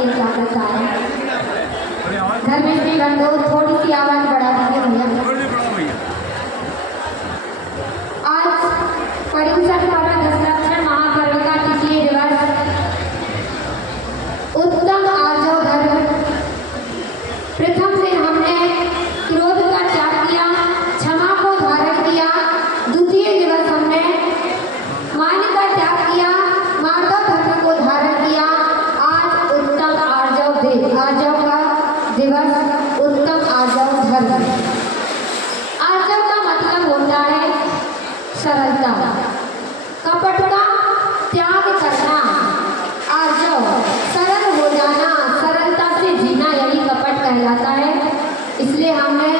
देखिए क्या करता है। घर में भी बंदो थोड़ी सी आवाज बढ़ा दीजिए भैया। आज पर्यूषण पर्व दशलक्षण महापर्व का तृतीय दिवस उत्तम आर्जव धर्म। प्रथम दिन हमने क्रोध का त्याग किया, क्षमा को धारण किया। द्वितीय दिवस हमने मान का त्याग किया, माधव धर्म को धारण किया। आज उत्तम आर्जव का दिवस, उत्तम आर्जव धर्म। आर्जव का मतलब होता है सरलता, कपट का त्याग करना। आर्जव सरल हो जाना, सरलता से जीना, यही कपट कहलाता है। इसलिए हमने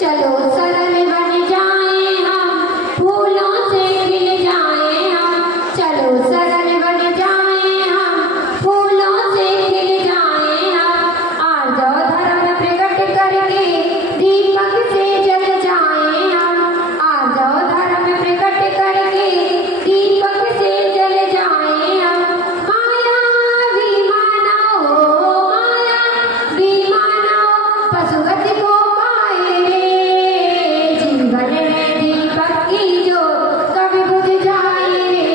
चलो सरल बन जाए हम, फूलों से खिल जाए हम। चलो सरल बन जाए हम, फूलों से खिल जाए हम। आर्जव धर्म प्रकट करके दीपक से जल जाए हम। आर्जव धर्म प्रकट करके दीपक से जल जाए हम। माया भी मानो, माया भी मानो, पशुपति को पाए रे। जीवन है दीपक की ज्योत कभी बुझ जाए रे।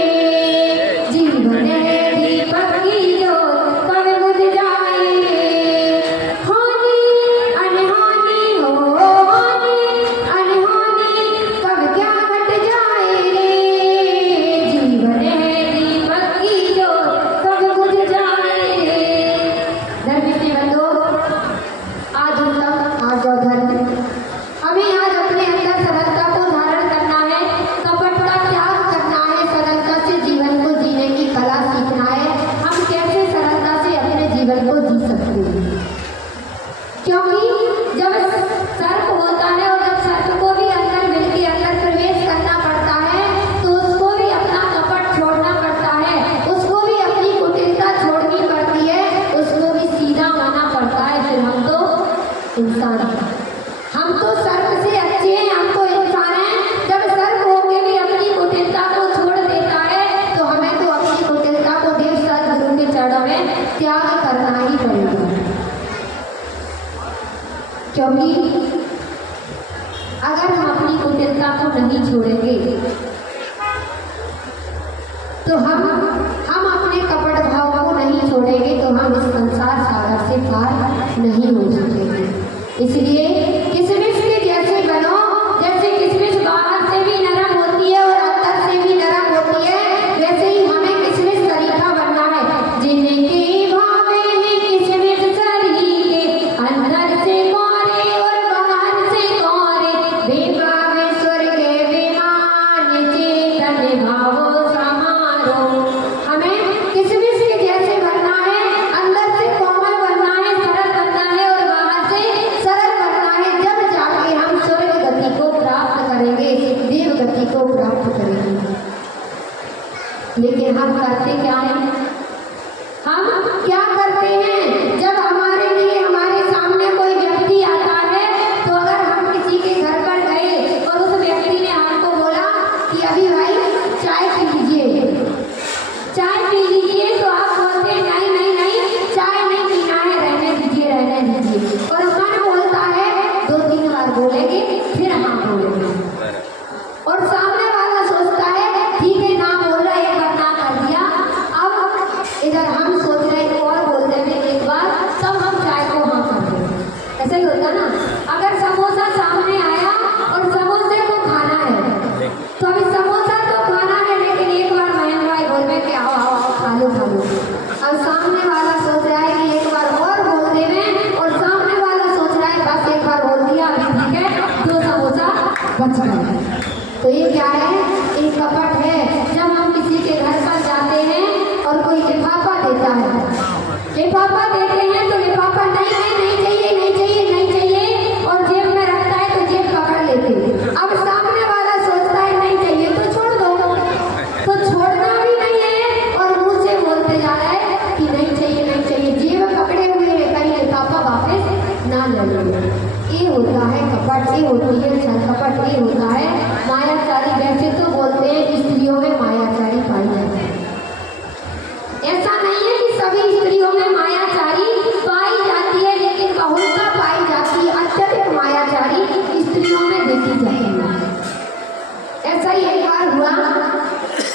जीवन है दीपक की ज्योत कभी बुझ जाए रे। होनी अनहोनी हो, होनी अनहोनी कब क्या घट जाए रे। जीवन है दीपक की ज्योत कब बुझ जाए रे। धर्म से बंदो, आज उत्तम आर्जव धर्म। हमें आज अपने अंदर सरलता को धारण करना है, कपट का त्याग करना है, सरलता से जीवन को जीने की कला सीखना है। हम कैसे सरलता से अपने जीवन को जी सकते हैं, क्योंकि जब सर्प होता है और जब सर्प को भी अंदर मिलके अंदर प्रवेश करना पड़ता है, तो उसको भी अपना कपट छोड़ना पड़ता है, उसको भी अपनी कुटिलता छोड़नी पड़ती है, उसको भी सीधा होना पड़ता है। फिर हम तो इंसान हैं, हम तो सर्प से अच्छे हैं, हम तो इंसान हैं। जब सर्प होके भी अपनी कुटिलता को छोड़ देता है, तो हमें तो अपनी कुटिलता को देव सद्गुरु के चरणों में त्याग करना ही पड़ेगा। क्योंकि अगर हम अपनी कुटिलता को नहीं छोड़ेंगे, तो हम अपने कपट भाव को नहीं छोड़ेंगे, तो हम इस संसार सागर से पार नहीं हो सकेंगे। इसलिए किसमिस के जैसे बनो, जैसे किसमिस बाहर से भी नरम होती है और अंदर से भी नरम होती है, वैसे ही हमें किसमिस शरीफा बनना है। जिनके भावे हैं किसमिस शरीके, अंदर से कौरे और बाहर से कौरे। बेभावे स्वर्ग विमान, चेतन भावो समारो। हमें किसमिस के जैसे बनना है, अंदर से कोमल बनना है, सरल बनना है और बाहर से सरल बनना है। जब जाके हम स्वर्ग गति को प्राप्त करेंगे, देव गति को प्राप्त करेंगे। लेकिन हम करते क्या हैं? हम क्या करते हैं? जब हमारे लिए हमारे सामने कोई व्यक्ति आता है, तो अगर हम किसी के घर पर गए और उस व्यक्ति ने हमको बोला कि अभी भाई चाय पी लीजिए, चाय पी लीजिए, तो आप बोलते हैं नहीं नहीं नहीं, चाय नहीं पीना है, रहने दीजिए रहने दीजिए। और मन बोलता है, 2-3 बार बोलेंगे फिर हाँ बोलेंगे। और सामने वाला सोचता है ठीक है ना बोल रहा है, एक बार ना कर दिया। अब इधर हम सोच रहे हुआ,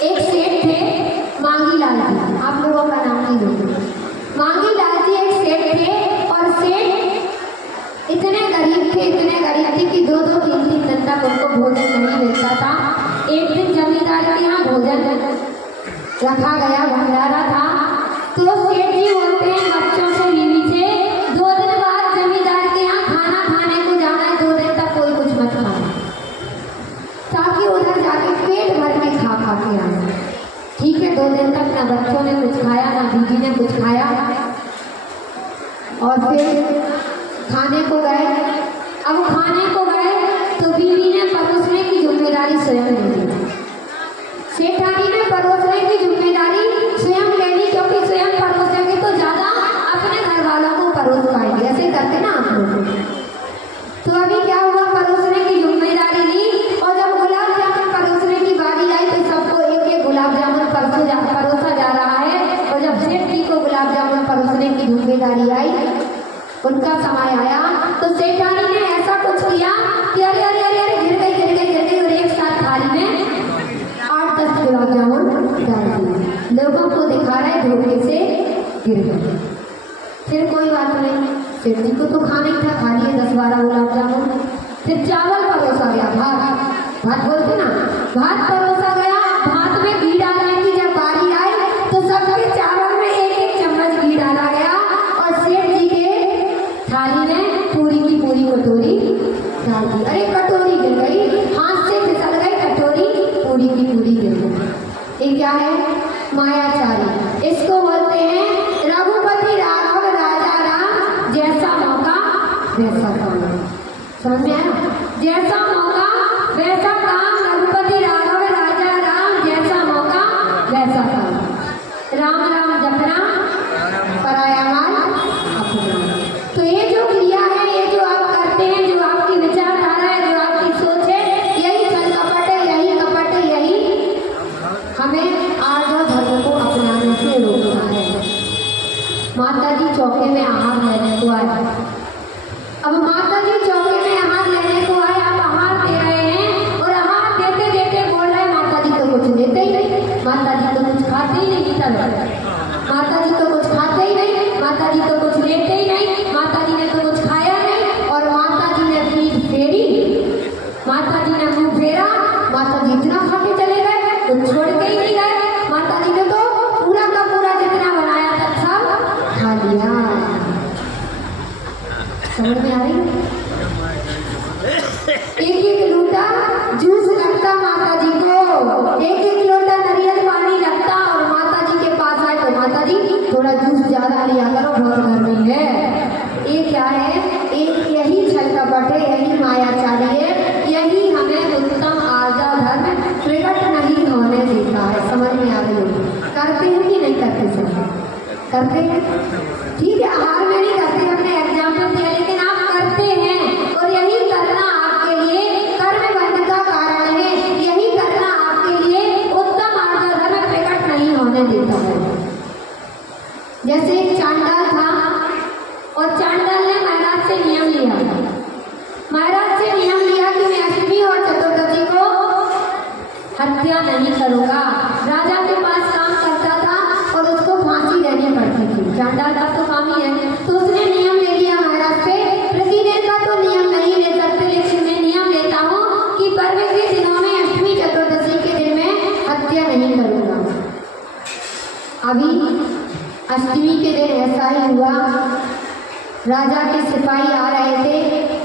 एक सेठ थे मांगी लाल जी, आप लोगों का नाम नहीं दूंगी। मांगी लाल जी एक सेठ थे और सेठ इतने गरीब थे कि 2-2 3-3 दिन तक उनको भोजन नहीं मिलता था। एक दिन जमींदार के यहाँ भोजन रखा गया, भंडारा था, तो सेठ जी बोलते हैं बच्चों से, बीवी से, 2 दिन बाद जमींदार के यहाँ खाना खाने को जाना है, 2 दिन तक कोई कुछ मत खाना, ताकि उधर जाके पेट भर के खा के आए। ठीक है, 2 दिन तक ना बच्चों ने कुछ खाया ना बीवी ने कुछ खाया, और फिर खाने को गए। अब खाने को गए तो बीवी ने परोसने की जिम्मेदारी स्वयं ले ली, सेठानी ने परोसने की जिम्मेदारी स्वयं ले ली, क्योंकि स्वयं परोसेंगे तो ज़्यादा अपने घर वालों को परोस पाएंगे, ऐसे करते ना आप लोग। तो अभी क्या हुआ, परोसने की जिम्मेदारी ली, और जब गुलाब जामुन परोसने की बारी आई तो सबको एक गुलाब जामुन परोसा जा रहा है। और जब सेठ जी को गुलाब जामुन परोसने की जिम्मेदारी आई, उनका समय आया, तो सेठानी ने ऐसा कुछ किया कि अरे अरे अरे अरे गिर गई, और एक साथ थाली में 8-10 गुलाब जामुन डाल दिए, लोगों को दिखा रहे धोखे से गिर गए। फिर कोई बात नहीं, सेठ जी को तो खाना ही था, खा लिए 10-12 गुलाब जामुन। फिर चावल परोसा गया, भात बोलते ना, भात परोसा गया, भात में घी डालने की जब बारी आई तो सबके चावल में 1-1 चम्मच घी डाला गया, और सेठ जी के थाली में पूरी की पूरी कटोरी डाल दी। अरे कटोरी गिर गई, हाथ से फिसल गई कटोरी, पूरी की पूरी गिर गई। ये क्या है, मायाचारी। इसको बोलते हैं रघुपति राघव राजा राम, जैसा मौका वैसा काम। समझ में आया, जैसा मौका वैसा काम, रघुपति राघव राजा राम, जैसा मौका वैसा काम। राम राम जपना, पराया माल अपना। तो ये जो क्रिया है, ये जो आप करते हैं, जो आपकी विचारधारा है, जो आपकी सोच है, यही छल कपट है, यही कपट है, यही हमें आर्य धर्म को अपनाने से रोकता है। माता जी चौके में आहार लेने को आए। अब माता जी चौके में आहार लेने को आए, आप आहार दे रहे हैं, और आहार देते देते बोल रहे हैं माता जी तो कुछ देते ही नहीं, माता जी तो कुछ खाते ही नहीं, माता जी तो कुछ खाते ही नहीं, माता जी तो कुछ लेते ही नहीं, माता जी ने तो कुछ खाया नहीं, और माता जी ने पीठ फेरी, माता जी ने मुंह फेरा, माता जी इतना खा के चले गए, कुछ छोड़ के ही नहीं गए, माता जी ने तो पूरा का पूरा जितना बनाया था सब खा लिया। समझ में आ रही, 1-1 लोटा जूस लगता माता जी को, 1-1 लोटा नारियल पानी लगता, और माता जी के पास आए तो माता जी थोड़ा जूस ज्यादा लिया करो, बहुत गर्मी है। ये क्या है, एक यही छल कपट है, यही मायाचारी है, यही हमें उत्तम आर्य धर्म प्रकट नहीं होने देता है। समझ में आ रही है, करते हैं कि नहीं करते, सब करते हैं, ठीक है, आहार में नहीं करते, हमने एग्जाम्पल दिया, लेकिन आप करते हैं, और यही करना आपके लिए कर्म बंध का कारण है, यही करना आपके लिए उत्तम आर्य धर्म प्रकट नहीं होने देता है। जैसे एक चांडाल था, और चांडाल ने महाराज से नियम लिया, महाराज से नियम लिया कि मैं अष्टमी और चतुर्दशी को हत्या नहीं करूंगा। राजा के पास काम करता था और उसको फांसी देनी पड़ती थी, चांडाल का तो काम ही है, तो उसने नियम ले लिया महाराज से, प्रतिदिन का तो नियम नहीं ले सकते, लेकिन मैं नियम लेता हूँ कि पर्व के दिनों में अष्टमी चतुर्दशी के दिन में हत्या नहीं करूंगा। अभी अष्टमी के दिन ऐसा ही हुआ, राजा के सिपाही आ रहे थे,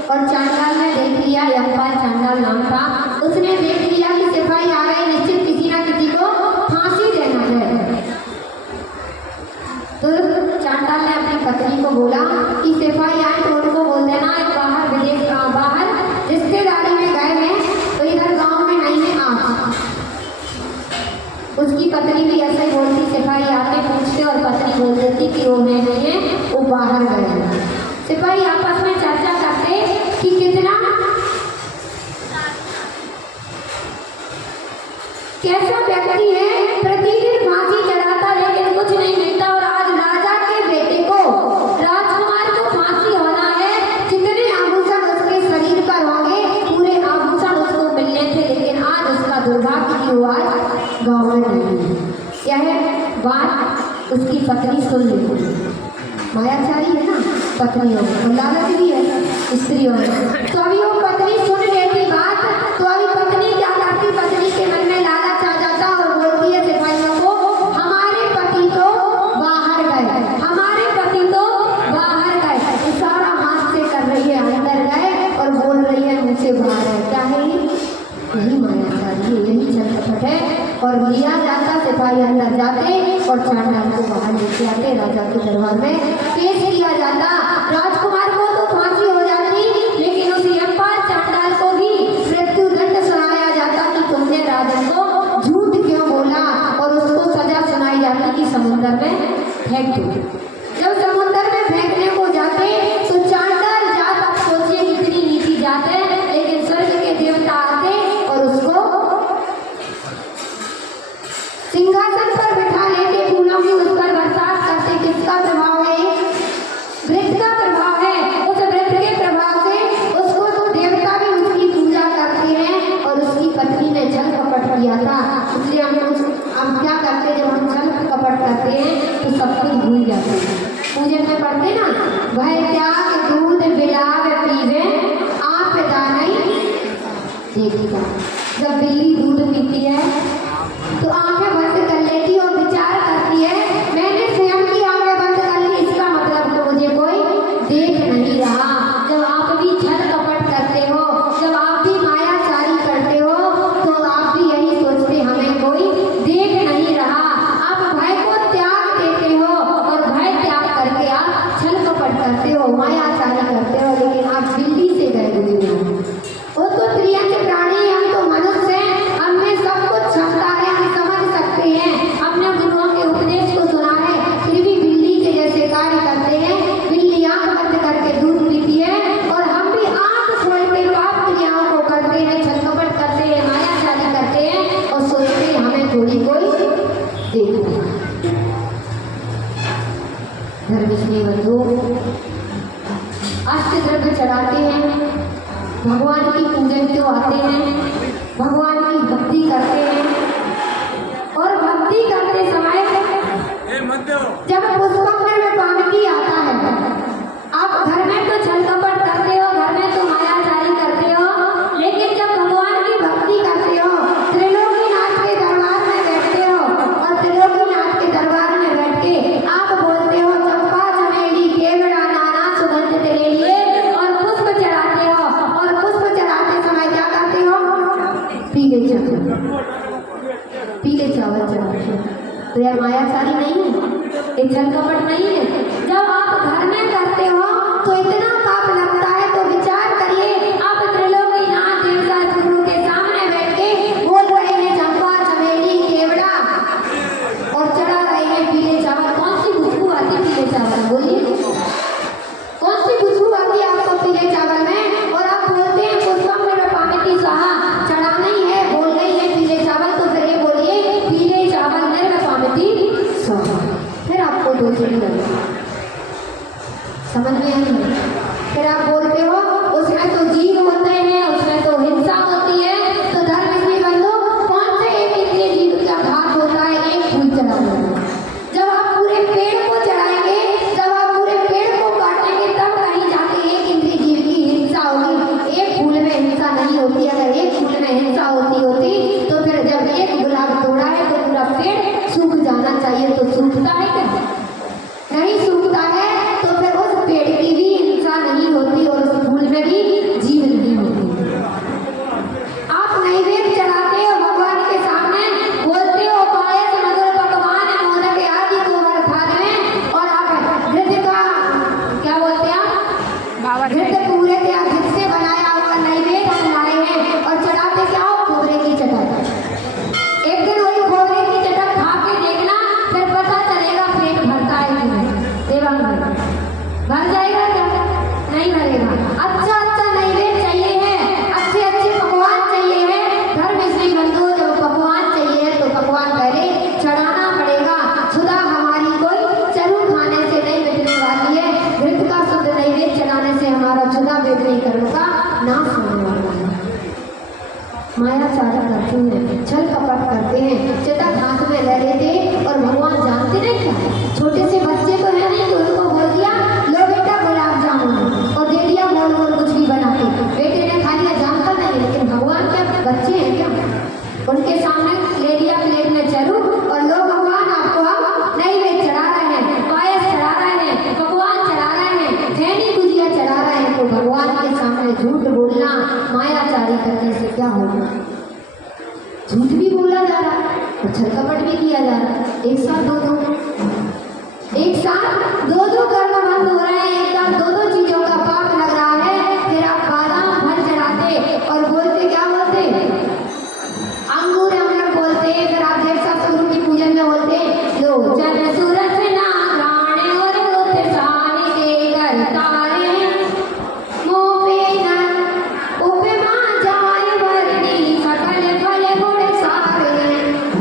और चांडाल ने देख लिया, यमपाल चांडाल नाम था, उसने देख लिया कि सिपाही आ रहे, निश्चित किसी ना किसी को फांसी देना है। तो चांडाल ने अपनी पत्नी को बोला कि सिपाही आए तो उनको बोल देना बाहर विदेश बाहर रिश्तेदारी में गए हैं, तो इधर गांव में नहीं है आप। उसकी पत्नी भी ऐसा ही बोलती, सिपाही आके पूछते और पत्नी बोल देती कि वो नहीं है, वो बाहर गए हैं। सिपाही आपस में चर्चा करते कि कितना कैसा व्यक्ति है, प्रतिदिन फांसी चढ़ाता लेकिन कुछ नहीं मिलता, और आज राजा के बेटे को, राजकुमार को फांसी होना है, जितने आभूषण उसके शरीर पर होंगे पूरे आभूषण उसको मिलने थे, लेकिन आज उसका दुर्भाग्य हुआ आज गाँव में नहीं है। यह बात उसकी पत्नी सुन लेती है। मायाचारी है ना पत्नियों और लालच भी है स्त्रियों में। तो अभी वो पत्नी सुन लेती बात, तो अभी पत्नी क्या करती, पत्नी के मन में लालच आ जाता और बोलती है सिपाहियों को, हमारे पति तो बाहर गए, हमारे पति तो बाहर गए। इशारा हाथ से कर रही है अंदर गए और बोल रही है मुझसे बाहर है। क्या है यही मायाचारी है, यही छल कपट है। और लिया जाता, सिपाही अंदर जाते और चांडाल को बाहर लेके आते, राजा के दरबार में पेश किया जाता। राजकुमार को तो फांसी हो जाती, लेकिन उस यमपाल चांडाल को भी मृत्यु दंड सुनाया जाता कि तुमने राजा को झूठ क्यों बोला, और उसको सजा सुनाई जाती कि समुद्र में फेंक दो। जब समुद्र में फेंकने को जाते तो चांडाल जात, आप सोचिए कितनी नीची जात है, लेकिन स्वर्ग के देवता आते और उसको सिंहासन पर बिठा लेते, फूलों की उस पर बरसात करते। किसका प्रभाव है? वृक्ष का प्रभाव है। उस वृक्ष के प्रभाव से उसको तो देवता भी उसकी पूजा करते हैं। और उसकी पत्नी ने छल कपट किया था, इसलिए हम क्या करते, जब हम छल कपट करते हैं तो सब कुछ भूल जाते हैं। पूजन में पढ़ते ना, भय त्याग दूध बिलाव पीवे आप दानई देखिएगा। जब बिल्ली दूध पीती है तो आंखें बंद कर लेती और विचार करती है, मैंने स्वयं की आंखें बंद कर ली, इसका मतलब तो मुझे कोई देख नहीं रहा। जब आप भी छल कपट करते हो, जब आप भी मायाचारी करते हो, तो आप भी यही सोचते हमें कोई देख नहीं रहा। आप भय को त्याग देते हो और भय त्याग करके आप छल कपट करते हो, मायाचारी करते हो। लेकिन आप बिल्ली से गए हुए हो, वो तो त्रियंच प्राणी, हम तो मनुष्य हैं, हमें सब कुछ क्षमता है, हम समझ सकते हैं, अपने गुरुओं के उपदेश को सुना है, फिर भी बिल्ली के जैसे कार्य करते हैं। बिल्ली आंख बंद करके दूध पीती है और हम भी आंख खोल के पाप क्रियाओं को करते हैं, छल कपट करते हैं, मायाचारी करते हैं और सोचते हैं हमें थोड़ी कोई देख रहा। धर्मस्नेही बंधु, अष्ट द्रव्य चढ़ाते हैं, भगवान की पूजन क्यों आते हैं, भगवान की भक्ति करते हैं। और भक्ति करते समय जब पुष्पंकर में पावती आता है, आप घर में तो छल कपट करते हो, घर में तो मायाचारी करते हो, लेकिन जब भगवान की भक्ति करते हो, त्रिलोकीनाथ के दरबार में बैठते हो और त्रिलोकीनाथ के दरबार में बैठ के आप बोलते हो चंपा चमेली केवड़ा नाना सुगंध तेरे लिए, और पुष्प चढ़ाते हो। और पुष्प चढ़ाते समय क्या करते हो? पीले चावल चढ़ाते हो। तो यह मायाचारी नहीं है, ये छल कपट नहीं है। जब आप घर में करते हो तो इतना पाप लगता है, तो विचार करिए, आप त्रिलोकीनाथ देवता गुरु के सामने बैठ के बोल रहे हैं चंपा चमेली केवड़ा और चढ़ा रहे हैं पीले चावल। कौन सी खुशबू आती पीले चावल? बोलिए, कौन सी खुशबू आती आपको पीले चावल में? और आप बोलते हैं पुष्पंकर में पावती स्वाहा, चढ़ा नहीं है, बोल रही है पीले चावल। तो फिर ये बोलिए पीले चावल में पावती स्वाहा, फिर आपको दो चीज लगेगी। भी बोला जा रहा है और छल कपट भी किया जा रहा है। एक साथ दो करना बंद हो रहा है। एक साथ दो चीजों का पाप लग रहा है। फिर आप बादाम फल चढ़ाते और बोलते क्या बोलते, अंगूर अमृत बोलते। फिर आप देव सतगुरु की पूजन में बोलते लो चल सूरज ना गाने और होते सारे के घर तारे मोपे न उपे मां जाए वरनी सकल फल गुण सारे।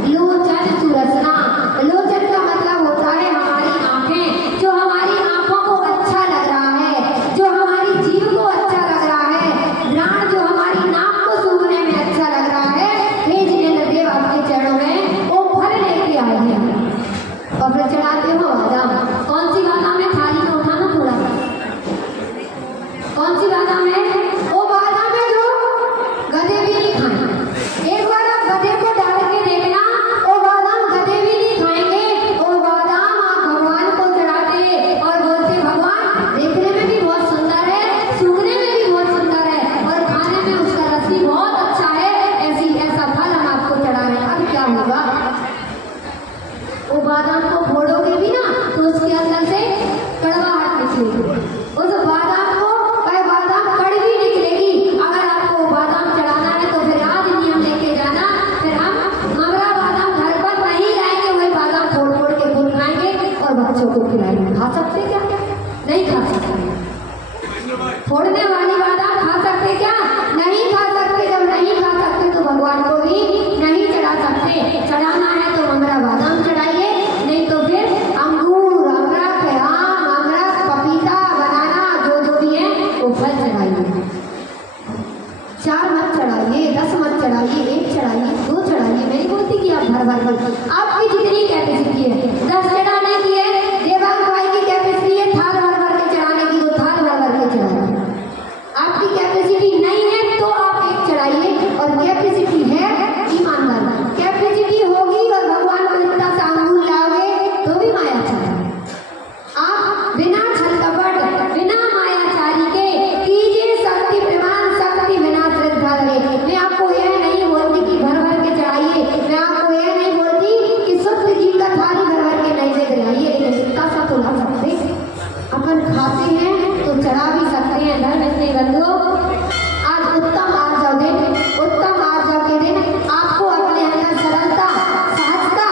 लोचन सुरसना, लोचन का मतलब होता है हमारी आंखें, जो हमारी आंखों को अच्छा लग रहा है, जो हमारी जीभ को अच्छा लग रहा है, घ्राण जो हमारी नाक को सूंघने में अच्छा लग रहा है। हे जिनेंद्र देव आपके चरणों में वो फल लेके आए हैं और फिर चढ़ाते हो बादाम। कौन सी बादाम है, थाली में उठाना थोड़ा, कौन सी बादाम है, वो बादाम है जो गधे भी नहीं खाएं। एक बार आप गधे को डाल के देखना, वो बादाम गधे भी नहीं खाएंगे। वो बादाम आप भगवान को चढ़ाते और बोलते भगवान देखने में भी बहुत सुंदर है, सूंघने में भी बहुत सुंदर है और खाने में उसका रस भी बहुत अच्छा है। ऐसा फल हम आपको चढ़ा रहे हैं। अब क्या होगा, वो बादाम को फोड़ोगे भी ना तो उसके अंदर से कड़वाहट निकलेगी। उस बादाम को वह बादाम कड़वी निकलेगी। अगर आपको बादाम चढ़ाना है तो फिर आज नियम लेके जाना। फिर हम ममरा बादाम घर पर नहीं लाएंगे, वही बादाम फोड़ फोड़ के खुद खाएंगे और बच्चों को खिलाएंगे। खा सकते क्या, नहीं खा सकते। फोड़ने वाली बादाम खा सकते क्या, नहीं खा सकते। जब नहीं खा सकते तो भगवान को भी नहीं चढ़ा सकते। चढ़ाना है तो ममरा बादाम चढ़ाइए, नहीं तो फिर अंगूर अमरख आम अमरख पपीता बनाना जो भी है वो फल चढ़ाइए। 4 मत चढ़ाइए, 10 मत चढ़ाइए, 1 चढ़ाइए, 2 चढ़ाइए। मैं नहीं बोलती कि आप भर आपकी जितनी कैपेसिटी है, 10 चढ़ाने की है, देवांग भाई की कैपेसिटी है थाल भर के चढ़ाने की, वो थाल भर के चढ़ाइए। आपकी कैपेसिटी नहीं है तो आप 1 चढ़ाइए, और कैपेसिटी है ईमानदार कैपेसिटी होगी और भगवान को इतना सा अंगूर लाओगे तो भी माया चाहिए। आप बिना छल कपट बिना मायाचारी के कीजिए शक्ति प्रमाण, शक्ति बिना श्रद्धा लगे। मैं आपको यह नहीं बोलती कि भर के चढ़ाइए, मैं आपको यह नहीं बोलती कि शुद्ध घी का थाली भर के नहीं से गिराइए, लेकिन इतना सा तो ला सकते। अपन खाते हैं तो चढ़ा भी सकते हैं। धर्म से बंधुओं, आज उत्तम आर्जव दिन, उत्तम आर्जव के दिन आपको अपने अंदर सरलता सहजता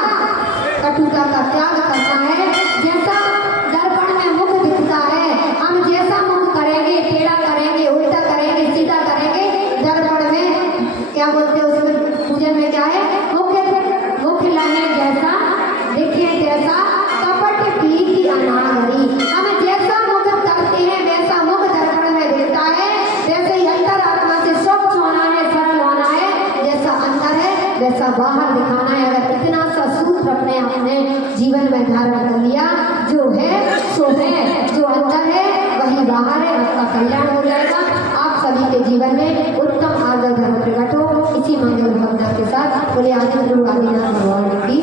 कटुता का त्याग करना है। जैसा दर्पण में मुख दिखता है, हम जैसा मुख करेंगे, टेढ़ा करेंगे, उल्टा करेंगे, सीधा करेंगे, दर्पण में क्या बोलते हैं उसमें पूजन में क्या है, मुख लगे जैसा दिखे तैसा कपट पीती अनागरी। हम जैसा मुख करते हैं वैसा मुख दर्पण में दिखता है। वैसे ही अंतर आत्मा से स्वच्छ होना है, सरल होना है। जैसा अंदर है वैसा बाहर दिखाना है। अगर इतना सा सूत्र अपने जीवन में धारण कर लिया, जो है सो है, जो अंदर है वही बाहर है, आपका कल्याण हो जाएगा। आप सभी के जीवन में उत्तम आदर धर्म प्रकट हो। इसी मंगल भावना के साथ बोले आदित्य आदिनाथ भगवान की